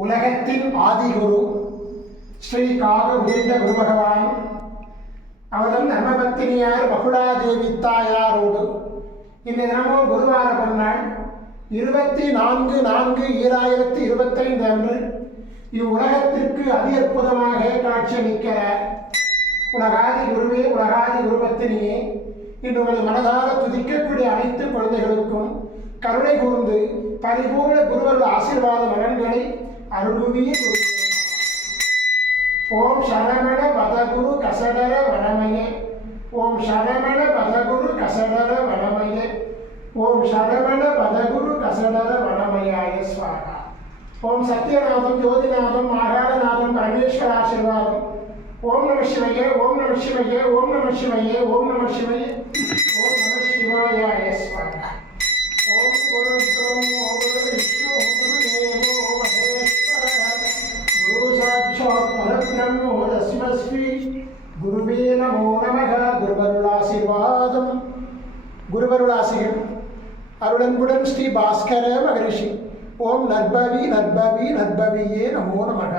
உலகத்தின் ஆதிகுரு ஸ்ரீ காகபுரீண்ட குருபகவான் அவரும் தர்மபத்தினியார் பகுடாதேவி தாயாரோடு இந்த தினமும் குருவார பொன்னாள் 24/4/2025 அன்று இவ்வுலகத்திற்கு அதி அற்புதமாக காட்சியளிக்கிறார். உலகாதி குருவே, உலகாதி குருபத்தினியே, இன்று உங்களை மனதார துதிக்கக்கூடிய அனைத்து குழந்தைகளுக்கும் கருணை கூர்ந்து பரிபூர்ண குருவருள் ஆசீர்வாத மகன்களை அருள்குவிய குரு. ஓம் சரவண பதகுரு கசடர வனமயே, ஓம் சரவண பதகுரு கசடர வனமயே, ஓம் சரவண பதகுரு கசடர வனமயாய ஸ்வாகா. ஓம் சத்யநாதம், ஜோதிநாதம், மாகாளநாதம், பரமேஸ்வர ஆசீர்வாதம். ஓம் நம சிவய, ஓம் நம சிவய, ஓம் நம சிவய, ஓம் நம சிவய, ஓம் நம சிவாயாய ஸ்வாகா. ஓம் குரு பிரம்ம, ஓம் குரு விஷ்ணு, ஓம் குரு தேவோ மகேஸ்வரः, குரு சாட்சாத் பரபிரம்மோ தஸ்மை குருவே நமோ நமः. குருவருளாசீர்வாதம். குருவருளாசிகள் அருளன்புடன் ஸ்ரீ பாஸ்கர மகரிஷி. ஓம் நற்பவி நற்பவி நற்பவியே நமோ நமः.